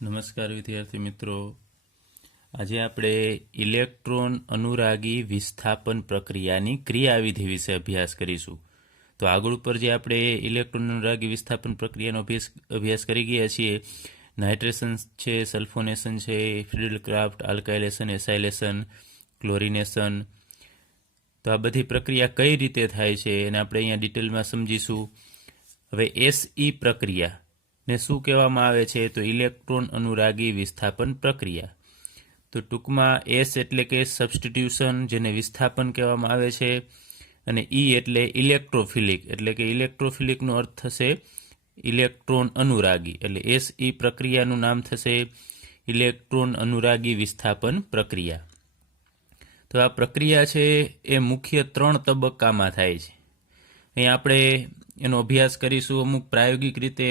નમસ્કાર વિદ્યાર્થી મિત્રો, આજે આપણે ઇલેક્ટ્રોન અનુરાગી વિસ્થાપન પ્રક્રિયાની ક્રિયાવિધિ વિશે અભ્યાસ કરીશું. તો આગળ ઉપર જે આપણે ઇલેક્ટ્રોન અનુરાગી વિસ્થાપન પ્રક્રિયાનો અભ્યાસ કરી ગયા છીએ, નાઇટ્રેશન છે, સલ્ફોનેશન છે, ફિલ્ડક્રાફ્ટ, આલ્કાઇલેશન, એસાઇલેશન, ક્લોરિનેશન. તો આ બધી પ્રક્રિયા કઈ રીતે થાય છે એને આપણે અહીંયા ડિટેલમાં સમજીશું. હવે SE પ્રક્રિયા ને શું કહેવામાં આવે છે? તો ઇલેક્ટ્રોન અનુરાગી વિસ્થાપન પ્રક્રિયા. તો ટૂંકમાં S એટલે કે સબસ્ટિટ્યુશન, જેને વિસ્થાપન કહેવામાં આવે છે, અને E એટલે ઇલેક્ટ્રોફિલિક, એટલે કે ઇલેક્ટ્રોફિલિકનો અર્થ થશે ઇલેક્ટ્રોન અનુરાગી, એટલે SE પ્રક્રિયાનું નામ થશે ઇલેક્ટ્રોન અનુરાગી વિસ્થાપન પ્રક્રિયા. તો આ પ્રક્રિયા છે એ મુખ્ય 3 તબક્કામાં થાય છે. અહીં આપણે એનો અભ્યાસ કરીશું. અમુક પ્રાયોગિક રીતે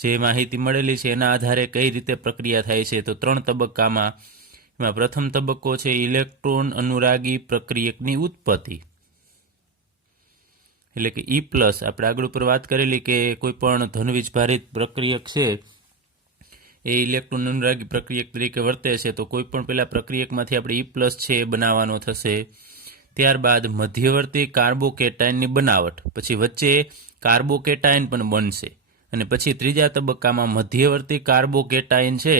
જે માહિતી મળેલી છે એના આધારે કઈ રીતે પ્રક્રિયા થાય છે. તો 3 તબક્કામાં એમાં પ્રથમ તબક્કો છે ઇલેક્ટ્રોન અનુરાગી પ્રક્રિયકની ઉત્પત્તિ, એટલે કે E+. આપણે આગળ ઉપર વાત કરેલી કે કોઈ પણ ધનવીજભારિત પ્રક્રિયક છે એ ઇલેક્ટ્રોન અનુરાગી પ્રક્રિયક તરીકે વર્તે છે. તો કોઈ પણ પેલા પ્રક્રિયકમાંથી આપણે E+ છે એ બનાવવાનો થશે. ત્યારબાદ મધ્યવર્તી કાર્બોકેટાઇનની બનાવટ, પછી વચ્ચે કાર્બોકેટાઇન પણ બનશે, અને પછી ત્રીજા તબક્કામાં મધ્યવર્તી કાર્બોકેટાઇન છે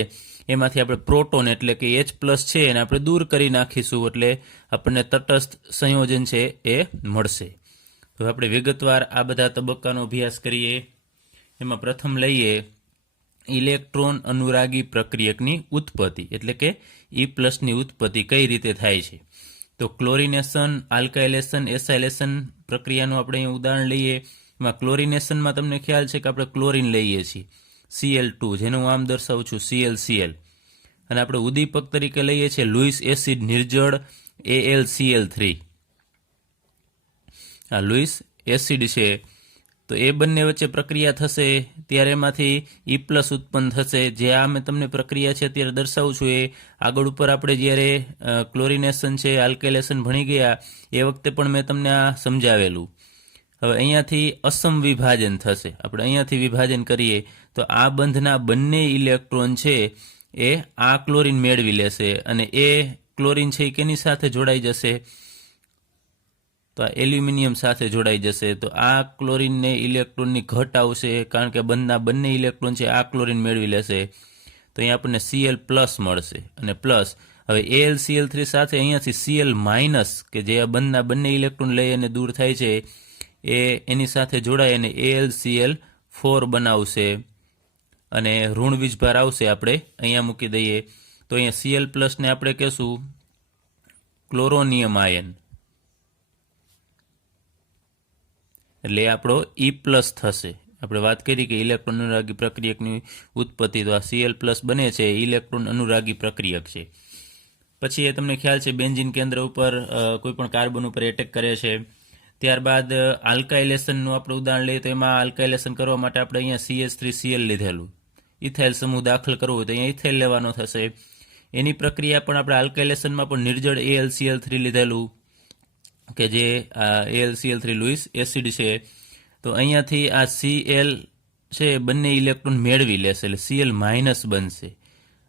એમાંથી આપણે પ્રોટોન એટલે કે H+ છે એને આપણે દૂર કરી નાખીશું, એટલે આપણને તટસ્થ સંયોજન છે એ મળશે. તો આપણે વિગતવાર આ બધા તબક્કાનો અભ્યાસ કરીએ. એમાં પ્રથમ લઈએ ઇલેક્ટ્રોન અનુરાગી પ્રક્રિયકની ઉત્પત્તિ, એટલે કે E+ની ઉત્પત્તિ કઈ રીતે થાય છે. તો ક્લોરિનેશન, આલ્કાઇલેશન, એસાઇલેશન પ્રક્રિયાનું આપણે અહીં ઉદાહરણ લઈએ. એમાં ક્લોરિનેશનમાં તમને ખ્યાલ છે કે આપણે ક્લોરિન લઈએ છીએ Cl2, જેનું હું આમ દર્શાવું છું ClCl, અને આપણે ઉદ્દીપક તરીકે લઈએ છીએ લુઈસ એસિડ નિર્જળ AlCl3. આ લુઈસ એસિડ છે, તો એ બંને વચ્ચે પ્રક્રિયા થશે ત્યારે એમાંથી E+ ઉત્પન્ન થશે. જે આ મેં તમને પ્રક્રિયા છે અત્યારે દર્શાવું છું એ આગળ ઉપર આપણે જ્યારે ક્લોરિનેશન છે, આલ્કાઇલેશન ભણી ગયા એ વખતે પણ મેં તમને આ સમજાવેલું. હવે અહીંયાથી અસમ વિભાજન થશે. આપણે અહીંયાથી વિભાજન કરીએ તો આ બંધના બંને ઇલેક્ટ્રોન છે એ આ ક્લોરિન મેળવી લેશે, અને એ ક્લોરિન છે એ કેની સાથે જોડાઈ જશે? તો આ એલ્યુમિનિયમ સાથે જોડાઈ જશે. તો આ ક્લોરિનને ઇલેક્ટ્રોનની ઘટ આવશે, કારણ કે બંધના બંને ઇલેક્ટ્રોન છે આ ક્લોરિન મેળવી લેશે. તો અહીંયા આપણને Cl+ મળશે, અને પ્લસ હવે AlCl3 સાથે અહીંયાથી Cl- કે જે આ બંધના બંને ઇલેક્ટ્રોન લઈ અને દૂર થાય છે એ એની સાથે જોડાય અને AlCl4 બનાવશે, અને ઋણ વીજભાર આવશે આપણે અહીંયા મૂકી દઈએ. તો અહીંયા Cl+ ને આપણે કહેશું ક્લોરોનિયમ આયન, એટલે આપણો E+ થશે. આપણે વાત કરી કે ઇલેક્ટ્રોન અનુરાગી પ્રક્રિયકની ઉત્પત્તિ, તો આ Cl+ બને છે ઇલેક્ટ્રોન અનુરાગી પ્રક્રિયક છે. પછી એ તમને ખ્યાલ છે બેન્ઝીન કેન્દ્ર ઉપર કોઈ પણ કાર્બન ઉપર એટેક કરે છે. ત્યારબાદ આલ્કાઇલેશનનું આપણે ઉદાહરણ લઈએ તો એમાં આલ્કાઇલેશન કરવા માટે આપણે અહીંયા CH3Cl લીધેલું. ઇથાઇલ સમૂહ દાખલ કરવો હોય તો અહીંયા ઇથાઇલ લેવાનો થશે. એની પ્રક્રિયા પણ આપણે આલ્કાઇલેશનમાં પણ નિર્જળ AlCl3 લીધેલું, કે જે AlCl3 લુઈસ એસિડ છે. તો અહીંયાથી આ Cl છે બંને ઇલેક્ટ્રોન મેળવી લેશે, એટલે Cl- બનશે,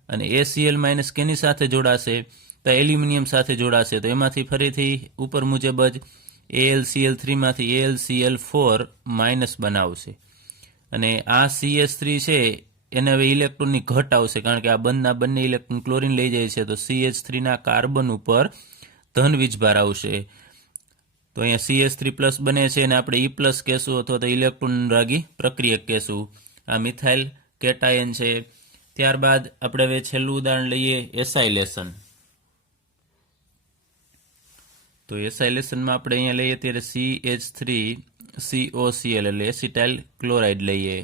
અને એ Cl- કેની સાથે જોડાશે? તો એલ્યુમિનિયમ સાથે જોડાશે. તો એમાંથી ફરીથી ઉપર મુજબ જ AlCl3 માંથી AlCl4- બનાવશે, અને આ CH3 છે એને હવે ઇલેક્ટ્રોનની ઘટ આવશે, કારણ કે આ બંધના બંને ઇલેક્ટ્રોન ક્લોરિન લઈ જાય છે. તો CH3 ના કાર્બન ઉપર ધન વીજભાર આવશે. તો અહીંયા CH3+ બને છે, અને આપણે E+ કહેશું, અથવા તો ઇલેક્ટ્રોન અનુરાગી પ્રક્રિયક કહેશું. આ મિથાઇલ કેટાયન છે. ત્યારબાદ આપણે હવે છેલ્લું ઉદાહરણ લઈએ એસાઇલેશન. તો એસાઇલેશનમાં આપણે અહીંયા લઈએ ત્યારે CH3COCl એટલે એસિટાઇલ ક્લોરાઇડ લઈએ,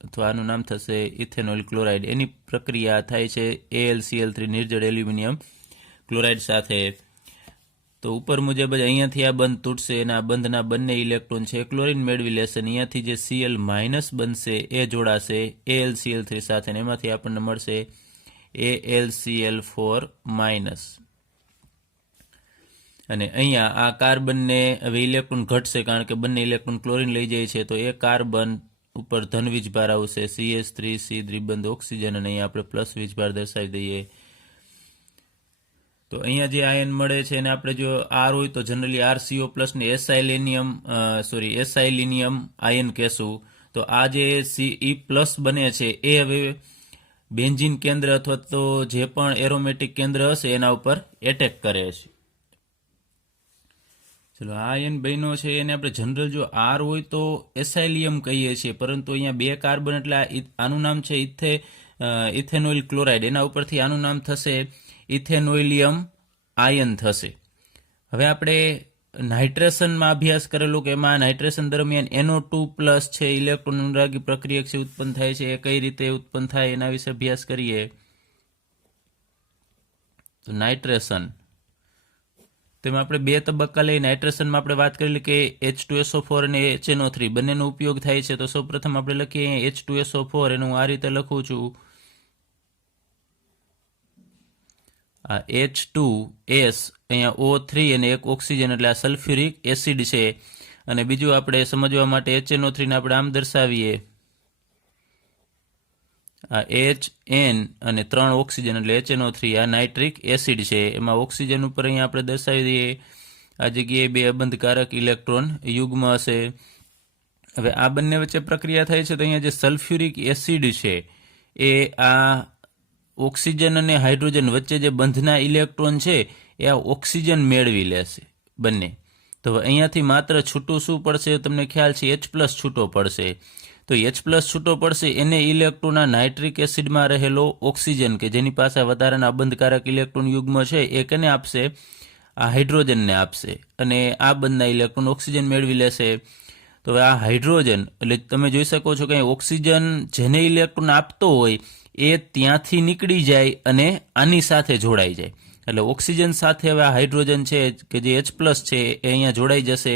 અથવા આનું નામ થશે ઇથેનોઇલ ક્લોરાઇડ. એની પ્રક્રિયા થાય છે AlCl3 નિર્જળ એલ્યુમિનિયમ ક્લોરાઇડ સાથે. તો ઉપર મુજબ જ અહીંયાથી આ બંધ તૂટશે, અને આ બંધના બંને ઇલેક્ટ્રોન છે ક્લોરિન મેળવી લેશે, અને અહીંયાથી જે Cl- બનશે એ જોડાશે AlCl3 સાથે, અને એમાંથી આપણને મળશે AlCl4-. અને અહીંયા આ કાર્બનને હવે ઇલેક્ટ્રોન ઘટશે, કારણ કે બંને ઇલેક્ટ્રોન ક્લોરિન લઈ જાય છે. તો એ કાર્બન ઉપર ધન વીજભાર આવશે, CH3 દ્વિબંધ ઓક્સિજન, અને અહીંયા આપણે પ્લસ વીજભાર દર્શાવી દઈએ. તો અહીંયા જે આયન મળે છે એને આપણે જો R હોય તો જનરલી RCO પ્લસ ને એસાઇલિનિયમ આયન કહેશું. તો આ જે Ce પ્લસ બને છે એ હવે બેન્ઝીન કેન્દ્ર અથવા તો જે પણ એરોમેટિક કેન્દ્ર હશે એના ઉપર એટેક કરે છે. ચલો, આ આયન બન્યો છે એને આપણે જનરલ જો R હોય તો એસાઇલિયમ કહીએ છીએ, પરંતુ અહીંયા 2 કાર્બન એટલે આનું નામ છે ઇથેનોઇલ ક્લોરાઇડ, એના ઉપરથી આનું નામ થશે ઇથેનોઇલિયમ આયન થશે. હવે આપણે નાઇટ્રેશનમાં અભ્યાસ કરેલો કે એમાં નાઇટ્રેશન દરમિયાન NO2+ છે ઇલેક્ટ્રોન અનુરાગી પ્રક્રિયક છે ઉત્પન્ન થાય છે, એ કઈ રીતે ઉત્પન્ન થાય એના વિશે અભ્યાસ કરીએ. તો નાઇટ્રેશન તેમાં આપણે 2 તબક્કા લઈ નાઇટ્રેશનમાં આપણે વાત કરેલી કે H2SO4 અને HNO3 બંનેનો ઉપયોગ થાય છે. તો સૌપ્રથમ આપણે લખીએ H2SO4, એનું હું આ રીતે લખું છું, આ H2S, અહીંયા O3 અને એક ઓક્સિજન એટલે આ સલ્ફ્યુરિક એસિડ છે. અને બીજું આપણે સમજવા માટે HNO3 ને આપણે આમ દર્શાવીએ, આ HN અને 3 ઓક્સિજન એટલે HNO3, આ નાઇટ્રિક એસિડ છે. એમાં ઓક્સિજન ઉપર અહીંયા આપણે દર્શાવી દઈએ, આ જગ્યાએ 2 અબંધકારક ઇલેક્ટ્રોન યુગ્મ હશે. હવે આ બંને વચ્ચે પ્રક્રિયા થાય છે તો અહીંયા જે સલ્ફ્યુરિક એસિડ છે એ આ ઓક્સિજન અને હાઇડ્રોજન વચ્ચે જે બંધના ઇલેક્ટ્રોન છે એ આ ઓક્સિજન મેળવી લેશે બંને. તો અહીંયાથી માત્ર છૂટું શું પડશે તમને ખ્યાલ છે, H+ છૂટો પડશે. તો H+ છૂટો પડશે એને ઇલેક્ટ્રોન આ નાઇટ્રિક એસિડમાં રહેલો ઓક્સિજન કે જેની પાસે વધારાના અબંધકારક ઇલેક્ટ્રોન યુગ્મ છે એ કેને આપશે, આ હાઇડ્રોજનને આપશે, અને આ બંધના ઇલેક્ટ્રોન ઓક્સિજન મેળવી લેશે. તો આ હાઇડ્રોજન એટલે તમે જોઈ શકો છો કે ઓક્સિજન જેને ઇલેક્ટ્રોન આપતો હોય એ ત્યાંથી નીકળી જાય અને આની સાથે જોડાઈ જાય. એટલે ઓક્સિજન સાથે હવે આ હાઇડ્રોજન છે કે જે H+ છે એ અહીંયા જોડાઈ જશે.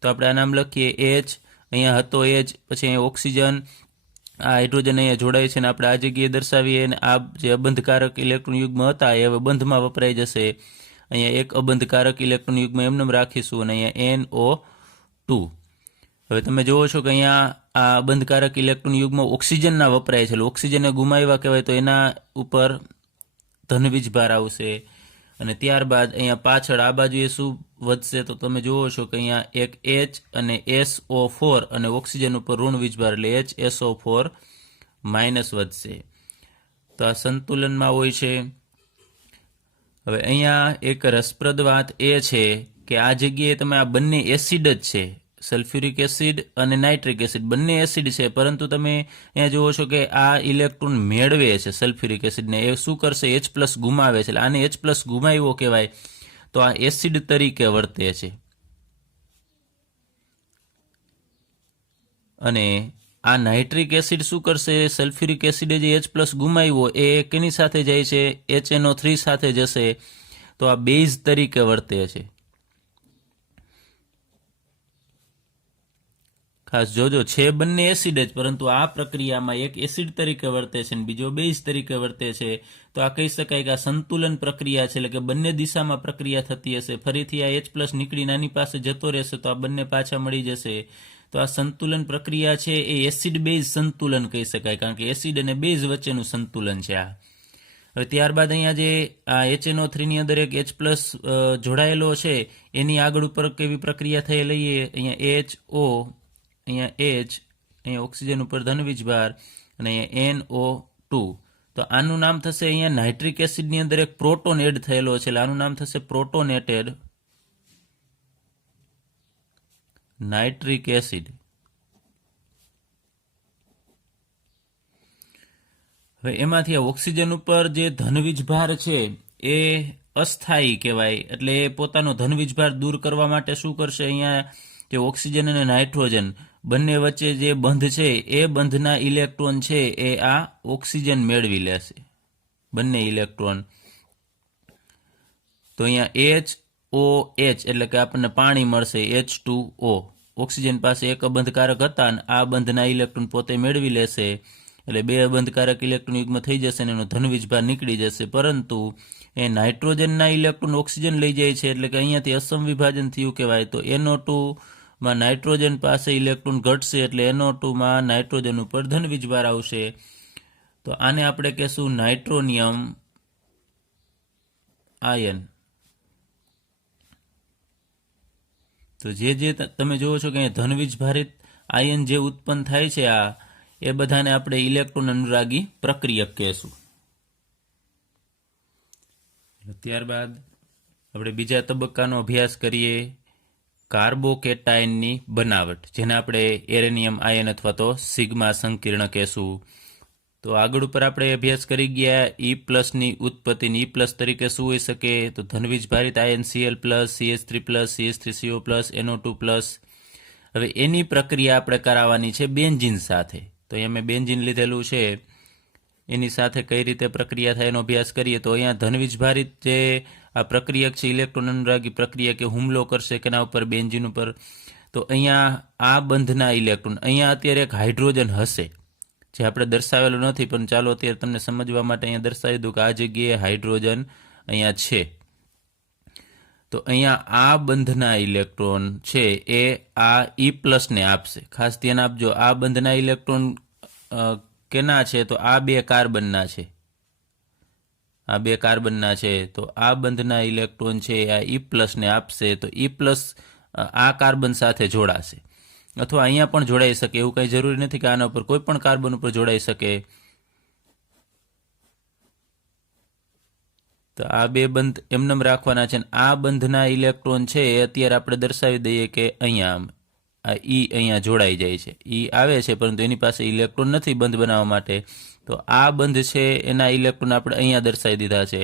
તો આપણે આ નામ લખીએ H, અહીંયા હતો H, પછી અહીંયા ઓક્સિજન, આ હાઇડ્રોજન અહીંયા જોડાય છે, અને આપણે આ જગ્યાએ દર્શાવીએ, અને આ જે અબંધકારક ઇલેક્ટ્રોન યુગ્મ હતા એ હવે બંધમાં વપરાઈ જશે. અહીંયા એક અબંધકારક ઇલેક્ટ્રોન યુગ્મ એમને રાખીશું, અને અહીંયા NO2. હવે તમે જુઓ છો કે અહીંયા આ બંધકારક ઇલેક્ટ્રોન યુગ્મ ઓક્સિજનના વપરાય છે, ઓક્સિજનને ગુમાવ્યા કહેવાય, તો એના ઉપર ધન વીજભાર આવશે. અને ત્યારબાદ અહીંયા પાછળ આ બાજુએ શું વધશે તો તમે જુઓ છો કે અહીંયા એક H અને SO4 અને ઓક્સિજન ઉપર ઋણ વીજભાર એટલે HSO4- વધશે. તો આ સંતુલનમાં હોય છે. હવે અહીંયા એક રસપ્રદ વાત એ છે કે આ જગ્યાએ તમે આ બંને એસિડ જ છે, સલ્ફ્યુરિક એસિડ અને નાઇટ્રિક એસિડ બંને એસિડ છે, પરંતુ તમે અહીંયા જુઓ છો કે આ ઇલેક્ટ્રોન મેળવે છે સલ્ફ્યુરિક એસિડને, એ શું કરશે, H+ ગુમાવે છે, એટલે આને H+ ગુમાવ્યો કહેવાય. તો આ એસિડ તરીકે વર્તે છે. અને આ નાઇટ્રિક એસિડ શું કરશે, સલ્ફ્યુરિક એસિડે જે H+ ગુમાવ્યો એ કેની સાથે જાય છે, HNO3 સાથે જશે. તો આ બેઝ તરીકે વર્તે છે. ખાસ જોજો, છે બંને એસિડ જ, પરંતુ આ પ્રક્રિયામાં એક એસિડ તરીકે વર્તે છે અને બીજો બેઝ તરીકે વર્તે છે. તો આ કહી શકાય કે આ સંતુલન પ્રક્રિયા છે, એટલે કે બંને દિશામાં પ્રક્રિયા થતી હશે. ફરીથી આ H+ નીકળી નાની પાસે જતો રહેશે તો આ બંને પાછા મળી જશે. તો આ સંતુલન પ્રક્રિયા છે એ એસિડ બેઝ સંતુલન કહી શકાય, કારણ કે એસિડ અને બેઝ વચ્ચેનું સંતુલન છે આ. હવે ત્યારબાદ અહીંયા જે આ HNO3 ની અંદર એક H+ જોડાયેલો છે એની આગળ ઉપર કેવી પ્રક્રિયા થઈ લઈએ, અહીંયા HO, અહીંયા H, અહીંયા ઓક્સિજન ઉપર ધન વીજભાર, અને અહીંયા NO2. તો આનું નામ થશે, અહીંયા નાઇટ્રિક એસિડની અંદર એક પ્રોટોન એડ થયેલો છે એટલે આનું નામ થશે પ્રોટોનેટેડ નાઇટ્રિક એસિડ. હવે એમાંથી આ ઓક્સિજન ઉપર જે ધન વીજભાર છે એ અસ્થાયી કહેવાય, એટલે એ પોતાનો ધન વીજભાર દૂર કરવા માટે શું કરશે, અહીંયા જે ઓક્સિજન અને નાઇટ્રોજન બંને વચ્ચે જે બંધ છે એ બંધના ઇલેક્ટ્રોન છે એ આ ઓક્સિજન મેળવી લેશે, બંને ઇલેક્ટ્રોન. તો અહીંયા HOH એટલે કે આપણને પાણી મળશે, H2O. ઓક્સિજન પાસે એક અબંધકારક હતા અને આ બંધના ઇલેક્ટ્રોન પોતે મેળવી લેશે, એટલે 2 અબંધકારક ઇલેક્ટ્રોન યુગ્મ થઈ જશે અને એનો ધન વીજભાર નીકળી જશે. પરંતુ એ નાઇટ્રોજનના ઇલેક્ટ્રોન ઓક્સિજન લઈ જાય છે, એટલે કે અહીંયાથી અસમ વિભાજન થયું કહેવાય. તો NO2 માં નાઇટ્રોજન પાસે ઇલેક્ટ્રોન ઘટશે એટલે NO2 માં નાઇટ્રોજન ઉપર ધન વીજભાર આવશે. તો આને આપણે કહેશું નાઇટ્રોનિયમ આયન. તો જે તમે જોવો છો કે ધન વીજભારિત આયન જે ઉત્પન્ન થાય છે એ બધાને આપણે ઇલેક્ટ્રોન અનુરાગી પ્રક્રિયક કહેશું. ત્યારબાદ આપણે બીજા તબક્કાનો અભ્યાસ કરીએ, કાર્બોકેટાયનની બનાવટ, જેને આપણે એરેનિયમ આયન અથવા તો સિગ્મા સંકીર્ણ કહેશું. તો આગળ ઉપર આપણે અભ્યાસ કરી ગયા E+ની ઉત્પત્તિ. E+ તરીકે શું હોઈ શકે? તો ધનવીજભારિત ion Cl+, CH3+, CH3CO+, NO2+. હવે એની પ્રક્રિયા આપણે કરાવવાની છે બેન્ઝીન સાથે. તો અહીંયા મેં બેન્ઝીન લીધેલું છે, એની સાથે કઈ રીતે પ્રક્રિયા થાય એનો અભ્યાસ કરીએ. તો અહીંયા ધનવીજભારિત જે આ પ્રક્રિયક છે, ઇલેક્ટ્રોન અનુરાગી પ્રક્રિયા કે હુમલો કરશે કેના ઉપર? બેન્ઝીન ઉપર. તો અહીંયા આ બંધના ઇલેક્ટ્રોન, અહીંયા અત્યારે એક હાઇડ્રોજન હશે જે આપણે દર્શાવેલું નથી, પણ ચાલો અત્યારે તમને સમજવા માટે અહીંયા દર્શાવી દઉં કે આ જગ્યાએ હાઇડ્રોજન અહીંયા છે. તો અહીંયા આ બંધના ઇલેક્ટ્રોન છે એ આ E+ ને આપશે. ખાસ ધ્યાન આપજો, આ બંધના ઇલેક્ટ્રોન કેના છે? તો આ બે કાર્બનના છે, આ બે કાર્બનના છે. તો આ બંધના ઇલેક્ટ્રોન છે આ E+ને આપશે. તો E+ આ કાર્બન સાથે જોડાશે, અથવા અહીંયા પણ જોડાઈ શકે. એવું કંઈ જરૂરી નથી કે આના ઉપર, કોઈ પણ કાર્બન ઉપર જોડાઈ શકે. તો આ બે બંધ એમનેમ રાખવાના છે. આ બંધના ઇલેક્ટ્રોન છે એ અત્યારે આપણે દર્શાવી દઈએ કે અહીંયા આ E અહીંયા જોડાઈ જાય છે. E આવે છે પરંતુ એની પાસે ઇલેક્ટ્રોન નથી બંધ બનાવવા માટે. તો આ બંધ છે એના ઇલેક્ટ્રોન આપણે અહીંયા દર્શાવી દીધા છે.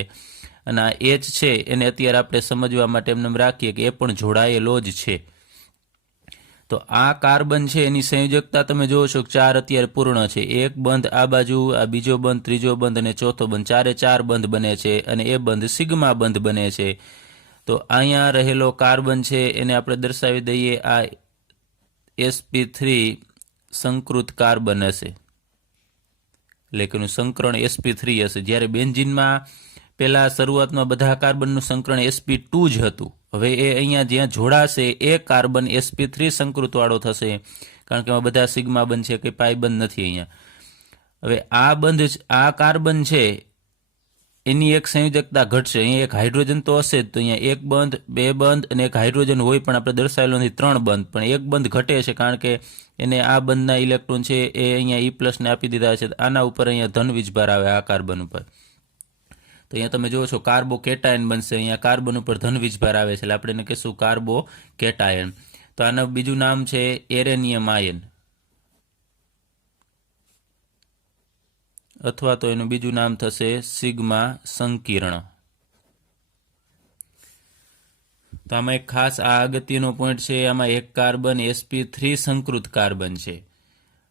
અને આ H છે એને અત્યારે આપણે સમજવા માટે એમનેમ રાખીએ કે એ પણ જોડાયેલો જ છે. તો આ કાર્બન છે એની સંયોજકતા તમે જોવો છો 4 અત્યારે પૂર્ણ છે. એક બંધ આ બાજુ, આ બીજો બંધ, ત્રીજો બંધ અને ચોથો બંધ, 4 બંધ બને છે અને એ બંધ સિગ્મા બંધ બને છે. તો અહીંયા રહેલો કાર્બન છે એને આપણે દર્શાવી દઈએ આ sp3 સંકૃત કાર્બન હશે, એટલે કે સંકરણ sp3 હશે. જ્યારે બેન્ઝીનમાં પહેલા શરૂઆતમાં બધા કાર્બનનું સંકરણ sp2 જ હતું. હવે એ અહીંયા જ્યાં જોડાશે એ કાર્બન sp3 સંકૃતવાળો થશે, કારણ કે બધા સિગ્મા બંધ છે, કે પાઈ બંધ નથી અહીંયા. હવે આ બંધ, આ કાર્બન છે એની એક સંયોજકતા ઘટશે. અહીંયા એક હાઇડ્રોજન તો હશે જ, તો અહીંયા એક બંધ, બે બંધ અને એક હાઇડ્રોજન હોય, પણ આપણે દર્શાવેલો નથી 3 બંધ, પણ એક બંધ ઘટે છે કારણ કે એને આ બંધના ઇલેક્ટ્રોન છે એ અહીંયા E+ ને આપી દીધા છે. આના ઉપર અહીંયા ધન વીજભાર આવે આ કાર્બન ઉપર. તો અહીંયા તમે જોવો છો કાર્બોકેટાયન બનશે, અહીંયા કાર્બન ઉપર ધન વીજભાર આવે છે એટલે આપણે એને કહીશું કાર્બોકેટાયન. તો આનું બીજું નામ છે એરેનિયમ આયન, અથવા તો એનું બીજું નામ થશે સિગ્મા સંકીર્ણ. તો આમાં એક ખાસ આ અગત્યનો પોઈન્ટ છે, આમાં એક કાર્બન sp3 સંકૃત કાર્બન છે.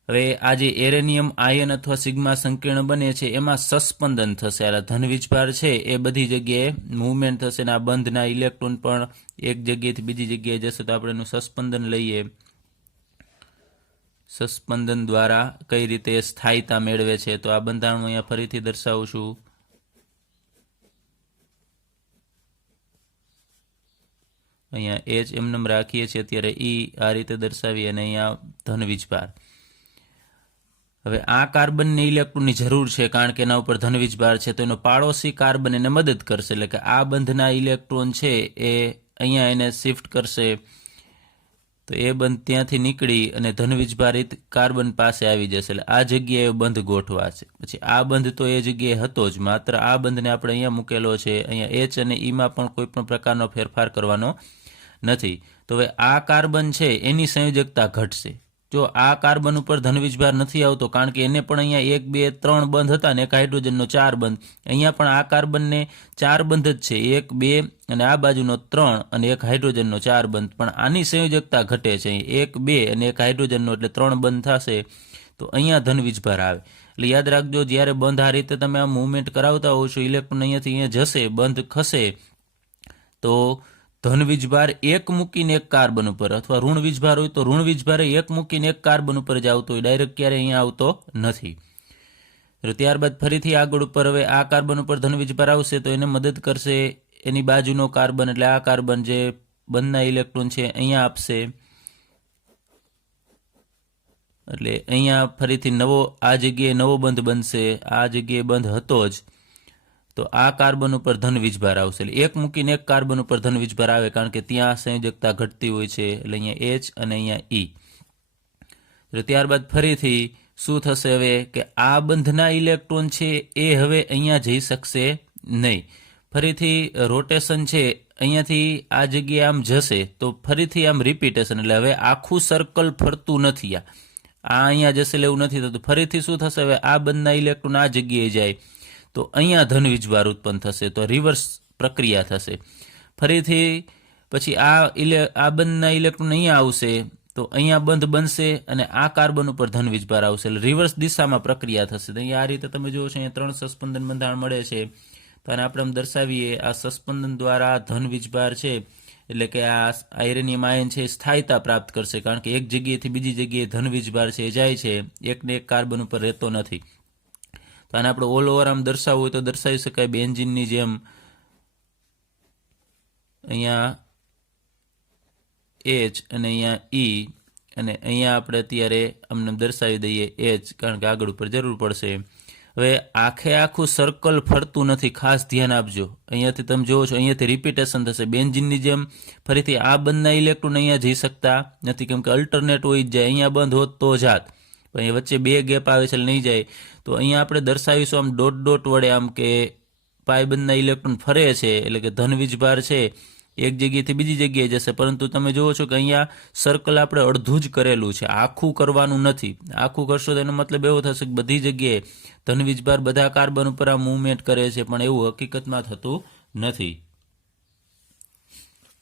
હવે આ જે એરેનિયમ આયન અથવા સિગ્મા સંકીર્ણ બને છે એમાં સસ્પંદન થશે. આ ધન વીજભાર છે એ બધી જગ્યાએ મૂવમેન્ટ થશે અને આ બંધના ઇલેક્ટ્રોન પણ એક જગ્યાએથી બીજી જગ્યાએ જશે. તો આપણે એનું સસ્પંદન લઈએ. સસ્પંદન દ્વારા કઈ રીતે સ્થાયીતા મેળવે છે, તો આ બંધારણ અહીંયા ફરીથી દર્શાવું છું. અહીંયા H એમનેમ રાખીએ છીએ અત્યારે, E આ રીતે દર્શાવી અને અહીંયા ધન વીજભાર. હવે આ કાર્બનને ઇલેક્ટ્રોનની જરૂર છે કારણ કે એના ઉપર ધન વીજભાર છે, તો એનો પાડોશી કાર્બન એને મદદ કરશે. એટલે કે આ બંધના ઇલેક્ટ્રોન છે એ અહીંયા એને શિફ્ટ કરશે. તો એ બંધ ત્યાંથી નીકળી અને ધન વીજભારિત કાર્બન પાસે આવી જશે. એટલે આ જગ્યાએ બંધ ગોઠવા છે. પછી આ બંધ તો એ જગ્યાએ હતો જ, માત્ર આ બંધને આપણે અહીંયા મૂકેલો છે. અહીંયા H અને E માં પણ કોઈ પણ પ્રકારનો ફેરફાર કરવાનો નથી. તો હવે આ કાર્બન છે એની સંયોજકતા ઘટશે. જો આ કાર્બન ઉપર ધન વીજભાર નથી આવતો કારણ કે એને પણ અહીંયા 1, 2, 3 બંધ હતા ને એક હાઇડ્રોજનનો 4 બંધ. અહીંયા પણ આ કાર્બનને 4 બંધ જ છે, 1, 2 અને આ બાજુનો 3 અને એક હાઇડ્રોજનનો 4 બંધ. પણ આની સંયોજકતા ઘટે છે, 1, 2 અને એક હાઇડ્રોજનનો, એટલે 3 બંધ થશે. તો અહીંયા ધન વીજભાર આવે. એટલે યાદ રાખજો, જ્યારે બંધ આ રીતે તમે આ મૂવમેન્ટ કરાવતા હોવ છો, ઇલેક્ટ્રોન અહીંયાથી અહીંયા જશે, બંધ ખસે, તો ધન વીજભાર એક મૂકીને એક કાર્બન ઉપર, અથવા ઋણ વીજભાર હોય તો ઋણ વીજભાર એક મૂકીને એક કાર્બન ઉપર જ આવતો હોય, ડાયરેક્ટ ક્યારે અહીંયા આવતો નથી. ત્યારબાદ ફરીથી આગળ ઉપર હવે આ કાર્બન ઉપર ધન વીજભાર આવશે તો એને મદદ કરશે એની બાજુનો કાર્બન, એટલે આ કાર્બન જે બંધના ઇલેક્ટ્રોન છે અહીંયા આપશે. એટલે અહીંયા ફરીથી નવો આ જગ્યાએ નવો બંધ બનશે, આ જગ્યાએ બંધ હતો જ, તો આ કાર્બન ઉપર ધન વીજભાર આવશે. એટલે એક મૂકીને એક કાર્બન ઉપર ધન વીજભાર આવે, કારણ કે ત્યાં સંયોજકતા ઘટતી હોય છે. એટલે અહીંયા H અને અહીંયા E. તો ત્યારબાદ ફરીથી શું થશે હવે કે આ બંધના ઇલેક્ટ્રોન છે એ હવે અહીંયા જઈ શકશે નહીં. ફરીથી રોટેશન છે અહીંયાથી આ જગ્યાએ આમ જશે તો ફરીથી આમ રિપીટેશન, એટલે હવે આખું સર્કલ ફરતું નથી. આ અહીંયા જશે એટલે એવું નથી થતું. ફરીથી શું થશે, હવે આ બંધના ઇલેક્ટ્રોન આ જગ્યાએ જાય તો અહીંયા ધન વીજભાર ઉત્પન્ન થશે, તો રિવર્સ પ્રક્રિયા થશે. ફરીથી પછી આ બંધના ઇલેક્ટ્રોન અહીંયા આવશે તો અહીંયા બંધ બનશે અને આ કાર્બન ઉપર ધન વીજભાર આવશે, એટલે રિવર્સ દિશામાં પ્રક્રિયા થશે. તો અહીંયા આ રીતે તમે જુઓ છો, અહીંયા 3 સસ્પંદન બંધારણ મળે છે. તો આને આપણે આમ દર્શાવીએ, આ સસ્પંદન દ્વારા ધન વીજભાર છે, એટલે કે આ આયરેનિયમ આયન છે સ્થાયીતા પ્રાપ્ત કરશે, કારણ કે એક જગ્યાએથી બીજી જગ્યાએ ધન વીજભાર છે એ જાય છે, એકને એક કાર્બન ઉપર રહેતો નથી. તો આને આપણે ઓલ ઓવર આમ દર્શાવવું હોય તો દર્શાવી શકાય બેન્ઝીનની જેમ. અહીંયા H અને અહીંયા E, અને અહીંયા આપણે અત્યારે અમને દર્શાવી દઈએ H, કારણ કે આગળ ઉપર જરૂર પડશે. હવે આખું સર્કલ ફરતું નથી, ખાસ ધ્યાન આપજો. અહીંયાથી તમે જુઓ છો, અહીંયાથી રિપીટેશન થશે બેન્ઝીનની જેમ. ફરીથી આ બંધના ઇલેક્ટ્રોન અહીંયા જઈ શકતા નથી, કેમ કે અલ્ટરનેટ હોય જ જાય. અહીંયા બંધ હોત તો જાત, પણ અહીંયા વચ્ચે 2 ગેપ આવે છે એટલે નહીં જાય. તો અહીંયા આપણે દર્શાવીશું આમ ડોટ ડોટ વડે, આમ કે પાઈ બંધના ઇલેક્ટ્રોન ફરે છે, એટલે કે ધન વીજભાર છે એક જગ્યાએથી બીજી જગ્યાએ જશે. પરંતુ તમે જુઓ છો કે અહીંયા સર્કલ આપણે અડધું જ કરેલું છે, આખું કરવાનું નથી. આખું કરશો તો એનો મતલબ એવો થશે કે બધી જગ્યાએ ધન વીજભાર બધા કાર્બન ઉપર આ મૂવમેન્ટ કરે છે, પણ એવું હકીકતમાં થતું નથી.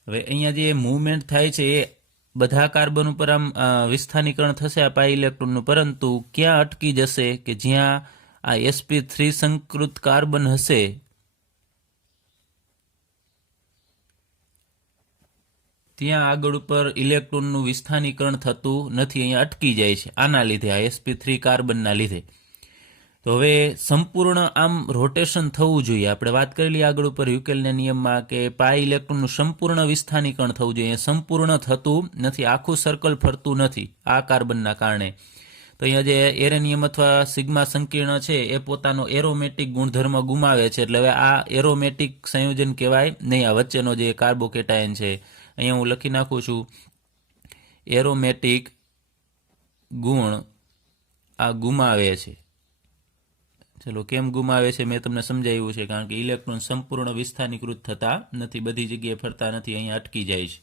હવે અહીંયા જે મૂવમેન્ટ થાય છે એ બધા કાર્બન ઉપર આમ વિસ્થાનીકરણ થશે આ પાઈ ઇલેક્ટ્રોનનું, પરંતુ ક્યાં અટકી જશે કે જ્યાં આ sp3 સંકૃત કાર્બન હશે ત્યાં આગળ ઉપર ઇલેક્ટ્રોનનું વિસ્થાનીકરણ થતું નથી, અહીંયા અટકી જાય છે આના લીધે, આ sp3 કાર્બનના લીધે. તો હવે સંપૂર્ણ આમ રોટેશન થવું જોઈએ. આપણે વાત કરેલી આગળ ઉપર યુકેલના નિયમમાં કે પાઈ ઇલેક્ટ્રોનનું સંપૂર્ણ વિસ્થાનીકરણ થવું જોઈએ. સંપૂર્ણ થતું નથી, આખું સર્કલ ફરતું નથી આ કાર્બનના કારણે. તો અહીંયા જે એરેનિયમ અથવા સિગ્મા સંકીર્ણ છે એ પોતાનો એરોમેટિક ગુણધર્મ ગુમાવે છે, એટલે હવે આ એરોમેટિક સંયોજન કહેવાય નહીં. આ વચ્ચેનો જે કાર્બોકેટાયન છે, અહીંયા હું લખી નાખું છું, એરોમેટિક ગુણ આ ગુમાવે છે. ચલો, કેમ ગુમાવે છે મેં તમને સમજાવ્યું છે, કારણ કે ઇલેક્ટ્રોન સંપૂર્ણ વિસ્થાનીકૃત થતા નથી, બધી જગ્યાએ ફરતા નથી, અહીંયા અટકી જાય છે.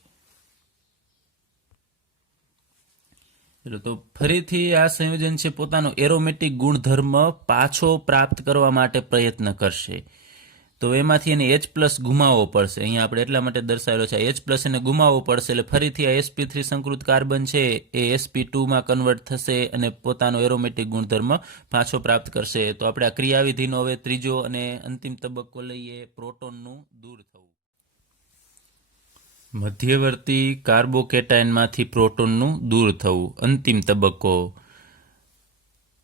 ચલો, તો ફરીથી આ સંયોજન છે પોતાનો એરોમેટિક ગુણધર્મ પાછો પ્રાપ્ત કરવા માટે પ્રયત્ન કરશે. તો એમાંથી એને H+ ગુમાવવો પડશે. અહીંયા આપણે એટલા માટે દર્શાવેલો છે, H+ એને ગુમાવવો પડશે, એટલે ફરીથી આ sp3 સંકૃત કાર્બન છે એ sp2 માં કન્વર્ટ થશે અને પોતાનો એરોમેટિક ગુણધર્મ પાછો પ્રાપ્ત કરશે. તો આપણે આ ક્રિયાવિધિનો હવે ત્રીજો અને અંતિમ તબક્કો લઈએ, પ્રોટોનનું દૂર થવું. મધ્યવર્તી કાર્બોકેટાયનમાંથી પ્રોટોનનું દૂર થવું, અંતિમ તબક્કો.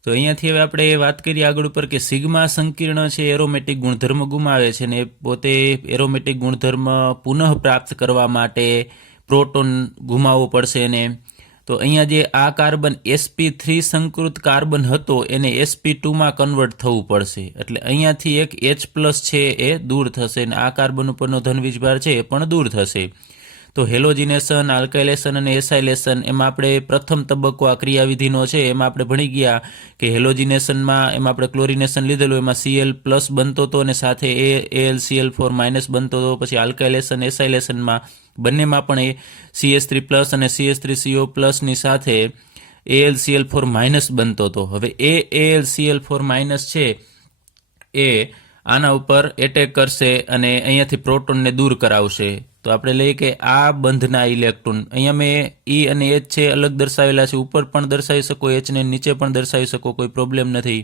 તો અહીંયાથી હવે આપણે વાત કરીએ આગળ ઉપર કે સિગ્મા સંકીર્ણ છે એરોમેટિક ગુણધર્મ ગુમાવે છે, ને પોતે એરોમેટિક ગુણધર્મ પુનઃ પ્રાપ્ત કરવા માટે પ્રોટોન ગુમાવવો પડશે એને. તો અહીંયા જે આ કાર્બન sp3 સંકૃત કાર્બન હતો એને sp2 માં કન્વર્ટ થવું પડશે, એટલે અહીંયાથી એક H+ છે એ દૂર થશે અને આ કાર્બન ઉપરનો ધન વીજભાર છે એ પણ દૂર થશે. તો હેલોજિનેશન, આલ્કાઇલેશન અને એસાઇલેશન, એમાં આપણે પ્રથમ તબક્કો આ ક્રિયાવિધિનો છે એમાં આપણે ભણી ગયા કે હેલોજિનેશનમાં એમાં આપણે ક્લોરિનેશન લીધેલું, એમાં Cl+ બનતો હતો અને સાથે AlCl4- બનતો હતો. પછી આલ્કાઇલેશન, એસાઇલેશનમાં બંનેમાં પણ એ CH3+ અને CH3CO+ ની સાથે AlCl4- બનતો હતો. હવે એ AlCl4- છે એ આના ઉપર એટેક કરશે અને અહીંયાથી પ્રોટોનને દૂર કરાવશે. તો આપણે લઈએ કે આ બંધના ઇલેક્ટ્રોન, અહીંયા મેં E અને H છે અલગ દર્શાવેલા છે, ઉપર પણ દર્શાવી શકો H ને, નીચે પણ દર્શાવી શકો, કોઈ પ્રોબ્લેમ નથી.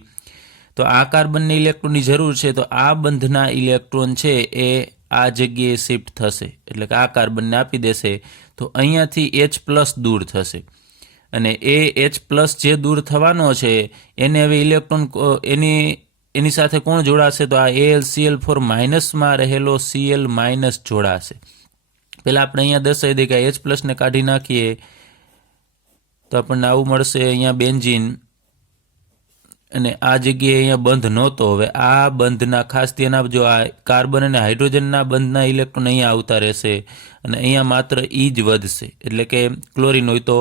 તો આ કાર્બનને ઇલેક્ટ્રોનની જરૂર છે, તો આ બંધના ઇલેક્ટ્રોન છે એ આ જગ્યાએ શિફ્ટ થશે, એટલે કે આ કાર્બનને આપી દેશે. તો અહીંયાથી H+ દૂર થશે અને એ H+ જે દૂર થવાનો છે એને હવે ઇલેક્ટ્રોન એની સાથે કોણ જોડાશે? તો આ AlCl4- માં રહેલો Cl- જોડાશે. પહેલાં આપણે અહીંયા દર્શાવી દઈએ કે H+ ને કાઢી નાખીએ તો આપણને આવું મળશે અહીંયા બેન્ઝીન, અને આ જગ્યાએ અહીંયા બંધ નહોતો. હવે આ બંધના ખાસ ધ્યાન આપજો, આ કાર્બન અને હાઇડ્રોજનના બંધના ઇલેક્ટ્રોન અહીંયા આવતા રહેશે અને અહીંયા માત્ર ઈ જ વધશે. એટલે કે ક્લોરિન હોય તો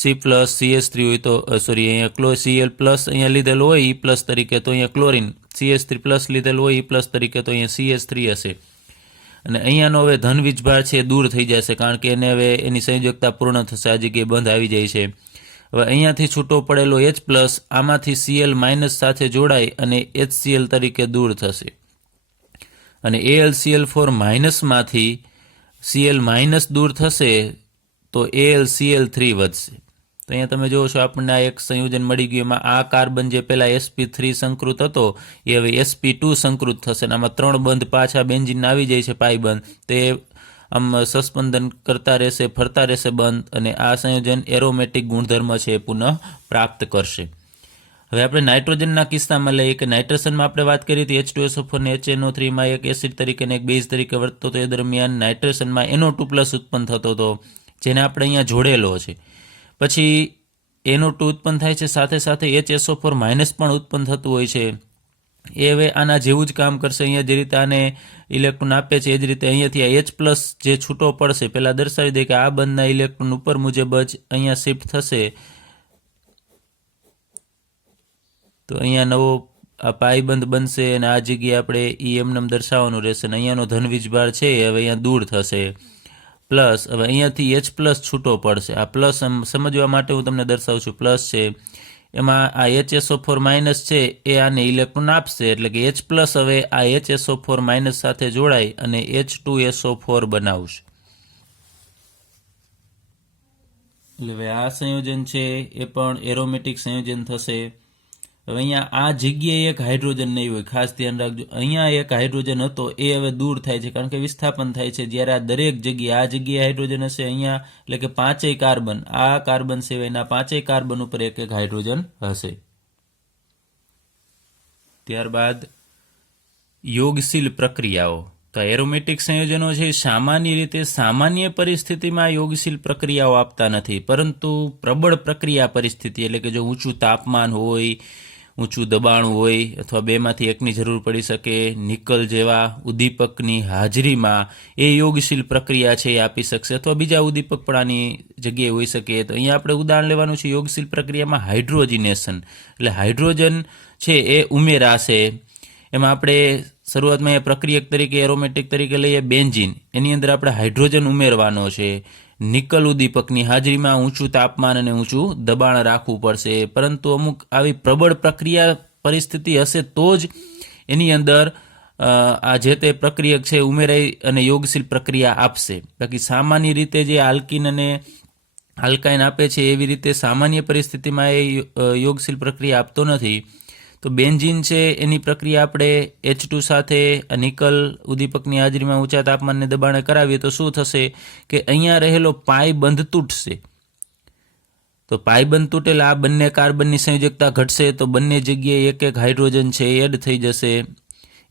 C+CH3 હોય તો અહીંયા Cl+ અહીંયા લીધેલું હોય E+ તરીકે, તો અહીંયા ક્લોરિન, CH3+ લીધેલું હોય E+ તરીકે, તો અહીંયા CH3 હશે. અને અહીંયાનો હવે ધન વીજભાર છે દૂર થઈ જશે, કારણ કે એને હવે એની સંયોજકતા પૂર્ણ થશે, આ જગ્યાએ બંધ આવી જાય છે. હવે અહીંયાથી છૂટો પડેલો H+ આમાંથી Cl- સાથે જોડાઈ અને HCl તરીકે દૂર થશે, અને AlCl4- માંથી Cl- દૂર થશે તો AlCl3 વધશે. તો અહીંયા તમે જોવો છો આપણને આ એક સંયોજન મળી ગયું. એમાં આ કાર્બન જે પહેલા sp3 સંકૃત હતો એ હવે sp2 સંકૃત થશે, અને આમાં 3 બંધ પાછા બેન્ઝીનના આવી જાય છે, પાઈ બંધ, તે આમ સસ્પંદન કરતા રહેશે, ફરતા રહેશે બંધ, અને આ સંયોજન એરોમેટિક ગુણધર્મ છે એ પુનઃ પ્રાપ્ત કરશે. હવે આપણે નાઇટ્રોજનના કિસ્સામાં લઈએ કે નાઇટ્રેશનમાં આપણે વાત કરી હતી H2SO4 ને HNO3 માં એક એસિડ તરીકે ને એક બેઝ તરીકે વર્તતો હતો. એ દરમિયાન નાઇટ્રેશનમાં NO2+ ઉત્પન્ન થતો હતો, જેને આપણે અહીંયા જોડેલો છે. પછી NO2 ઉત્પન્ન થાય છે, સાથે સાથે HSO4- પણ ઉત્પન્ન થતું હોય છે. એ હવે આના જેવું જ કામ કરશે. અહીંયા જે રીતે આને ઇલેક્ટ્રોન આપે છે એ જ રીતે અહીંયાથી આ H+ જે છૂટો પડશે, પહેલાં દર્શાવી દે કે આ બંધના ઇલેક્ટ્રોન ઉપર મુજબ જ અહીંયા શિફ્ટ થશે. તો અહીંયા નવો આ પાઈ બંધ બનશે અને આ જગ્યાએ આપણે એમને દર્શાવવાનું રહેશે, અને અહીંયાનો ધન વીજભાર છે એ હવે અહીંયા દૂર થશે. પ્લસ હવે અહીંયાથી H+ છૂટો પડશે. આ પ્લસ સમજવા માટે હું તમને દર્શાવું છું, પ્લસ છે એમાં આ HSO4- છે એ આને ઇલેક્ટ્રોન આપશે, એટલે કે H+ હવે આ HSO4- સાથે જોડાઈ અને H2SO4 બનાવશે. એટલે હવે આ સંયોજન છે એ પણ એરોમેટિક સંયોજન થશે. હવે અહીંયા આ જગ્યાએ એક હાઇડ્રોજન નહીં હોય, ખાસ ધ્યાન રાખજો. અહીંયા એક હાઇડ્રોજન હતો એ હવે દૂર થાય છે, કારણ કે વિસ્થાપન થાય છે. જ્યારે આ દરેક જગ્યાએ આ જગ્યાએ હાઇડ્રોજન હશે, અહીંયા એટલે કે 5 કાર્બન, આ કાર્બન સિવાયના 5 કાર્બન ઉપર એક એક હાઇડ્રોજન હશે. ત્યારબાદ યોગશીલ પ્રક્રિયાઓ. તો એરોમેટિક સંયોજનો છે સામાન્ય રીતે સામાન્ય પરિસ્થિતિમાં યોગશીલ પ્રક્રિયાઓ આપતા નથી, પરંતુ પ્રબળ પ્રક્રિયા પરિસ્થિતિ, એટલે કે જો ઊંચું તાપમાન હોય, ઊંચું દબાણ હોય, અથવા બેમાંથી એકની જરૂર પડી શકે, નિકલ જેવા ઉદ્દીપકની હાજરીમાં એ યોગશીલ પ્રક્રિયા છે એ આપી શકશે, અથવા બીજા ઉદ્દીપક પણ આની જગ્યાએ હોઈ શકે. તો અહીંયા આપણે ઉદાહરણ લેવાનું છે યોગશીલ પ્રક્રિયામાં હાઇડ્રોજિનેશન, એટલે હાઇડ્રોજન છે એ ઉમેરાશે. એમાં આપણે શરૂઆતમાં એ પ્રક્રિયક તરીકે એરોમેટિક તરીકે લઈએ બેન્ઝીન, એની અંદર આપણે હાઇડ્રોજન ઉમેરવાનો છે. નિકલ ઉદ્દીપકની હાજરીમાં ઊંચું તાપમાન અને ઊંચું દબાણ રાખવું પડશે, પરંતુ અમુક આવી પ્રબળ પ્રક્રિયા પરિસ્થિતિ હશે તો જ એની અંદર આ જે તે પ્રક્રિયક છે ઉમેરાઈ અને યોગશીલ પ્રક્રિયા આપશે. બાકી સામાન્ય રીતે જે આલ્કિન અને આલ્કાઇન આપે છે એવી રીતે સામાન્ય પરિસ્થિતિમાં એ યોગશીલ પ્રક્રિયા આપતો નથી. તો બેન્ઝીન છે એની પ્રક્રિયા આપણે H2 સાથે નિકલ ઉદ્દીપકની હાજરીમાં ઊંચા તાપમાનને દબાણે કરાવીએ તો શું થશે કે અહીંયા રહેલો પાઈ બંધ તૂટશે. તો પાઈ બંધ તૂટેલા આ બંને કાર્બનની સંયોજકતા ઘટશે, તો બંને જગ્યાએ એક એક હાઇડ્રોજન છે એડ થઈ જશે.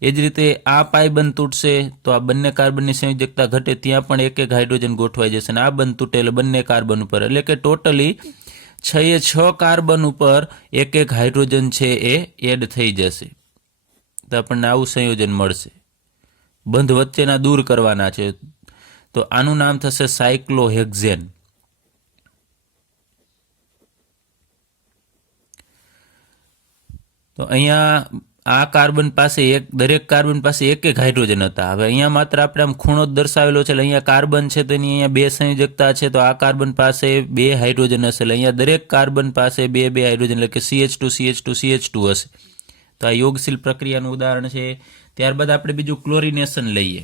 એ જ રીતે આ પાઈ બંધ તૂટશે તો આ બંને કાર્બનની સંયોજકતા ઘટે, ત્યાં પણ એક એક હાઇડ્રોજન ગોઠવાઈ જશે, અને આ બંધ તૂટેલે બંને કાર્બન ઉપર, એટલે કે ટોટલી 6 કાર્બન ઉપર એક એક હાઇડ્રોજન છે એ એડ થઈ જશે. તો આપણને આવું સંયોજન મળશે. બંધ વચ્ચેના દૂર કરવાના છે, તો આનું નામ થશે સાયક્લોહેક્ઝેન. તો અહીંયા આ કાર્બન પાસે દરેક કાર્બન પાસે એક એક હાઇડ્રોજન હતા. હવે અહીંયા માત્ર આપણે આમ ખૂણો જ દર્શાવેલો છે, એટલે અહીંયા કાર્બન છે તો એની અહીંયા 2 સંયોજકતા છે, તો આ કાર્બન પાસે 2 હાઇડ્રોજન હશે, એટલે અહીંયા દરેક કાર્બન પાસે 2 હાઇડ્રોજન, એટલે કે CH2 CH2 CH2 હશે. તો આ યોગશીલ પ્રક્રિયાનું ઉદાહરણ છે. ત્યારબાદ આપણે બીજું ક્લોરિનેશન લઈએ.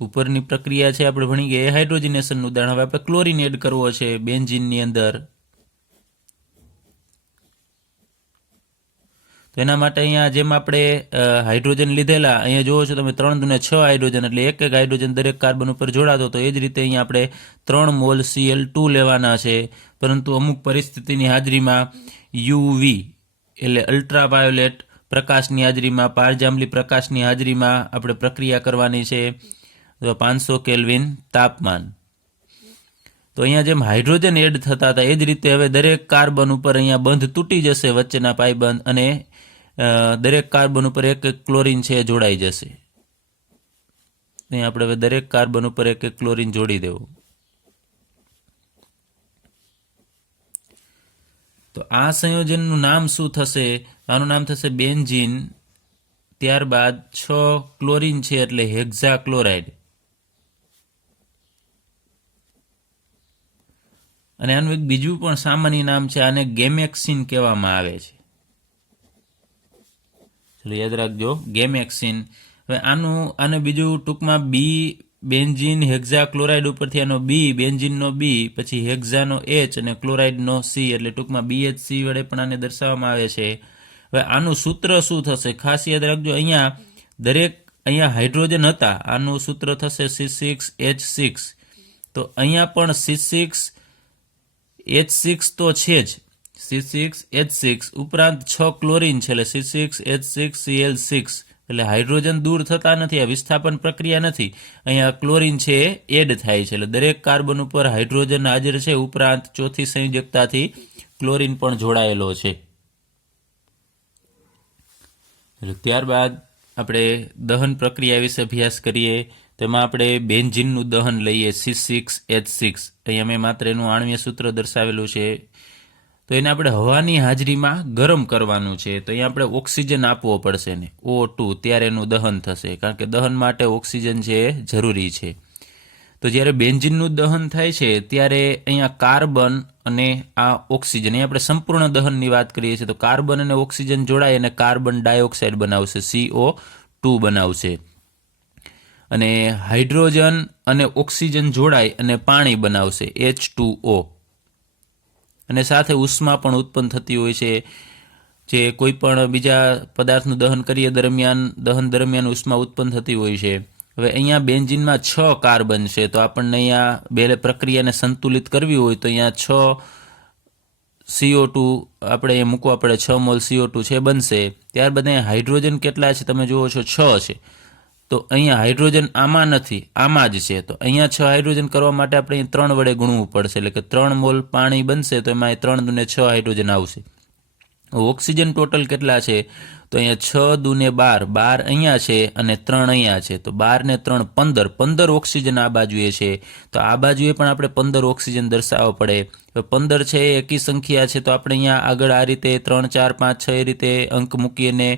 ઉપરની પ્રક્રિયા છે આપણે ભણી ગયા હાઇડ્રોજનેશનનું ઉદાહરણ. હવે આપણે ક્લોરિન એડ કરવો છે બેન્ઝીનની અંદર. તો એના માટે અહીંયા જેમ આપણે હાઇડ્રોજન લીધેલા, અહીંયા જોવો છો તમે 3 દુને 6 હાઇડ્રોજન, એટલે એક એક હાઇડ્રોજન દરેક કાર્બન ઉપર જોડાતો. તો એ જ રીતે અહીંયા આપણે 3 મોલ Cl2 લેવાના છે, પરંતુ અમુક પરિસ્થિતિની હાજરીમાં UV એટલે અલ્ટ્રાવાયોલેટ પ્રકાશની હાજરીમાં, પારજાંબલી પ્રકાશની હાજરીમાં આપણે પ્રક્રિયા કરવાની છે. તો 500 કેલ્વિન તાપમાન. તો અહીંયા જેમ હાઇડ્રોજન એડ થતા હતા એ જ રીતે હવે દરેક કાર્બન ઉપર અહીંયા બંધ તૂટી જશે, વચ્ચેના પાઇબંધ, અને દરેક કાર્બન ઉપર એક એક ક્લોરીન છે એ જોડાઈ જશે. અહીંયા આપણે હવે દરેક કાર્બન ઉપર એક એક ક્લોરીન જોડી દેવું. તો આ સંયોજનનું નામ શું થશે? આનું નામ થશે બેન્ઝીન. ત્યારબાદ 6 ક્લોરીન છે એટલે હેક્ઝાક્લોરાઇડ. અને આનું એક બીજું પણ સામાન્ય નામ છે, આને ગેમેક્સિન કહેવામાં આવે છે. ચલો યાદ રાખજો, ગેમેક્સિન. હવે આને બીજું ટૂંકમાં બી, બેન્ઝીન હેક્ઝાક્લોરાઇડ ઉપરથી આનો બી, બેન્ઝીનનો બી, પછી હેક્ઝાનો એચ અને ક્લોરાઇડનો સી, એટલે ટૂંકમાં BHC વડે પણ આને દર્શાવવામાં આવે છે. હવે આનું સૂત્ર શું થશે? ખાસ યાદ રાખજો, અહીંયા હાઇડ્રોજન હતા, આનું સૂત્ર થશે C6H6. તો અહીંયા પણ C6H6 તો છે જ, C6H6 ઉપરાંત 6 ક્લોરીન છે એટલે C6H6Cl6. એટલે હાઇડ્રોજન દૂર થતા નથી, આ વિસ્થાપન પ્રક્રિયા નથી, અહીંયા ક્લોરીન છે એડ થાય છે. એટલે દરેક કાર્બન ઉપર હાઇડ્રોજન હાજર છે, ઉપરાંત ચોથી સંયોજકતાથી ક્લોરીન પણ જોડાયેલો છે. ત્યારબાદ આપણે દહન પ્રક્રિયા વિશે અભ્યાસ કરીએ. તેમાં આપણે બેન્ઝીનનું દહન લઈએ, C6H6. અહીંયા મેં માત્ર એનું આણ્વીય સૂત્ર દર્શાવેલું છે. તો એને આપણે હવાની હાજરીમાં ગરમ કરવાનું છે. તો અહીંયા આપણે ઓક્સિજન આપવો પડશે ને, O2, ત્યારે એનું દહન થશે, કારણ કે દહન માટે ઓક્સિજન છે એ જરૂરી છે. તો જ્યારે બેન્ઝીનનું દહન થાય છે ત્યારે અહીંયા કાર્બન અને આ ઓક્સિજન, અહીંયા આપણે સંપૂર્ણ દહનની વાત કરીએ છીએ, તો કાર્બન અને ઓક્સિજન જોડાય અને કાર્બન ડાયોક્સાઇડ બનાવશે, CO2 બનાવશે. અને હાઇડ્રોજન અને ઓક્સિજન જોડાય અને પાણી બનાવશે, H2O. અને સાથે ઉષ્મા પણ ઉત્પન્ન થતી હોય છે, જે કોઈ પણ બીજા પદાર્થનું દહન કરીએ દહન દરમિયાન ઉષ્મા ઉત્પન્ન થતી હોય છે. હવે અહીંયા બેન્ઝીનમાં 6 કાર્બન છે, તો આપણને અહીંયા બે પ્રક્રિયાને સંતુલિત કરવી હોય તો અહીંયા 6 CO2 આપણે અહીંયા મૂકવા પડે, 6 મોલ CO2 છે બનશે. ત્યારબાદ અહીંયા હાઇડ્રોજન કેટલા છે તમે જુઓ છો, 6 છે. તો અહીંયા હાઇડ્રોજન આમાં નથી, આમાં જ છે. તો અહીંયા 6 હાઇડ્રોજન કરવા માટે આપણે 3 વડે ગુણવું પડશે, એટલે કે 3 મોલ પાણી બનશે, તો એમાં 3 દુને 6 હાઇડ્રોજન આવશે. ઓક્સિજન ટોટલ કેટલા છે? તો અહીંયા 6 દુને 12, 12 અહીંયા છે અને 3 અહીંયા છે. તો 12 ને 3 15 ઓક્સિજન આ બાજુએ છે. તો આ બાજુએ પણ આપણે 15 ઓક્સિજન દર્શાવવો પડે. 15 છે એ એકી સંખ્યા છે, તો આપણે અહીંયા આગળ આ રીતે 3, 4, 5, 6 એ રીતે અંક મૂકીને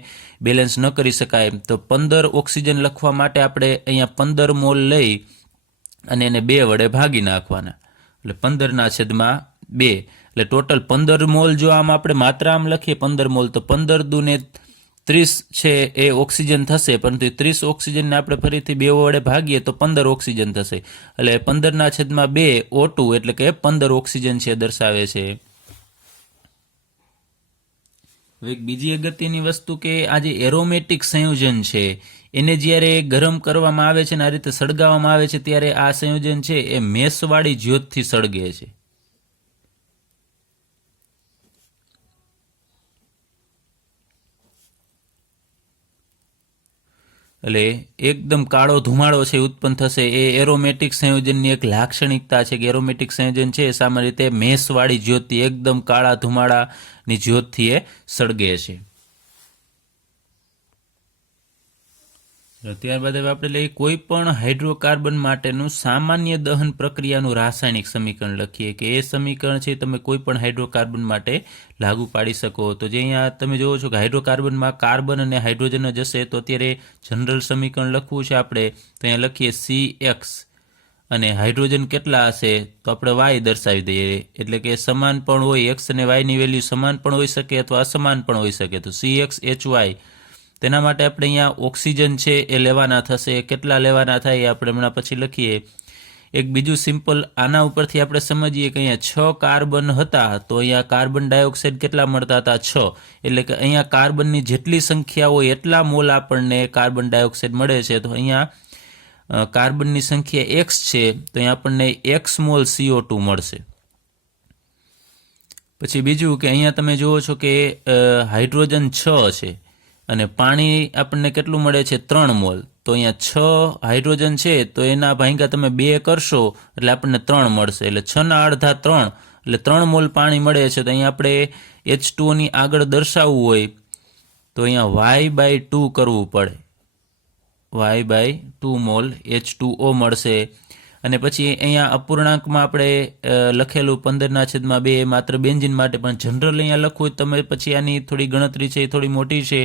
બેલેન્સ ન કરી શકાય. તો 15 ઓક્સિજન લખવા માટે આપણે અહીંયા 15 મોલ લઈ અને એને 2 વડે ભાગી નાખવાના, એટલે 15/2. એટલે ટોટલ 15 મોલ. જો આમ આપણે માત્ર આમ લખીએ 15 મોલ, તો 15 દુને 30 છે એ ઓક્સિજન થશે, પરંતુ 30 ઓક્સિજનને આપણે ફરીથી 2 વડે ભાગીએ તો 15 ઓક્સિજન થશે. એટલે 15/2 O2 એટલે કે 15 ઓક્સિજન છે દર્શાવે છે. એક બીજી અગત્યની વસ્તુ કે આ જે એરોમેટિક સંયોજન છે એને જ્યારે ગરમ કરવામાં આવે છે ને આ રીતે સળગાવવામાં આવે છે ત્યારે આ સંયોજન છે એ મેષવાળી જ્યોતથી સળગે છે. એટલે એકદમ કાળો ધુમાડો છે ઉત્પન્ન થશે. એ એરોમેટિક સંયોજનની એક લાક્ષણિકતા છે કે એરોમેટિક સંયોજન છે એ સામાન્ય રીતે મેષવાળી જ્યોતથી, એકદમ કાળા ધુમાડાની જ્યોતથી એ સળગે છે. ત્યારબાદ હવે આપણે લઈએ કોઈ પણ હાઇડ્રોકાર્બન માટેનું સામાન્ય દહન પ્રક્રિયાનું રાસાયણિક સમીકરણ લખીએ કે એ સમીકરણ છે તમે કોઈ પણ હાઇડ્રોકાર્બન માટે લાગુ પાડી શકો. તો જે અહીંયા તમે જોવો છો કે હાઇડ્રોકાર્બનમાં કાર્બન અને હાઇડ્રોજન જ હશે, તો અત્યારે જનરલ સમીકરણ લખવું છે આપણે, તો અહીંયા લખીએ CX અને હાઇડ્રોજન કેટલા હશે તો આપણે Y દર્શાવી દઈએ, એટલે કે સમાન પણ હોય, X અને Y ની વેલ્યુ સમાન પણ હોઈ શકે અથવા અસમાન પણ હોઈ શકે. તો CXHY. તેના માટે આપણે અહીંયા ઓક્સિજન છે એ લેવાના થશે, કેટલા લેવાના થાય એ આપણે હમણાં પછી લખીએ. એક બીજું સિમ્પલ આના ઉપરથી આપણે સમજીએ કે અહીંયા 6 કાર્બન હતા, તો અહીંયા કાર્બન ડાયોક્સાઇડ કેટલા મળતા હતા? 6. એટલે કે અહીંયા કાર્બનની જેટલી સંખ્યા હોય એટલા મોલ આપણને કાર્બન ડાયોક્સાઇડ મળે છે. તો અહીંયા કાર્બનની સંખ્યા X છે, તો અહીંયા આપણને X મોલ CO2 મળશે. પછી બીજું કે અહીંયા તમે જુઓ છો કે હાઇડ્રોજન 6 છે, અને પાણી આપણને કેટલું મળે છે 3 મોલ. તો અહીંયા 6 હાઇડ્રોજન છે તો એના ભાગ્યા તમે 2 કરશો એટલે આપણને 3 મળશે. એટલે 6 ના અડધા 3 એટલે 3 મોલ પાણી મળે છે. તો અહીંયા આપણે H2O ની આગળ દર્શાવવું હોય તો અહીંયા y/2 કરવું પડે. y/2 મોલ H2O મળશે. અને પછી અહીંયા અપૂર્ણાંકમાં આપણે લખેલું 15/2 માત્ર બેન્ઝીન માટે, પણ જનરલ અહીંયા લખવું તમે પછી આની થોડી ગણતરી છે એ થોડી મોટી છે,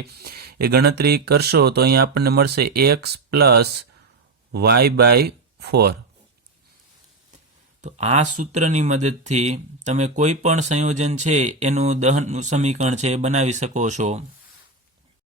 એ ગણતરી કરશો તો અહીંયા આપણને મળશે x + y/4. તો આ સૂત્રની મદદથી તમે કોઈ પણ સંયોજન છે એનું દહનનું સમીકરણ છે એ બનાવી શકો છો.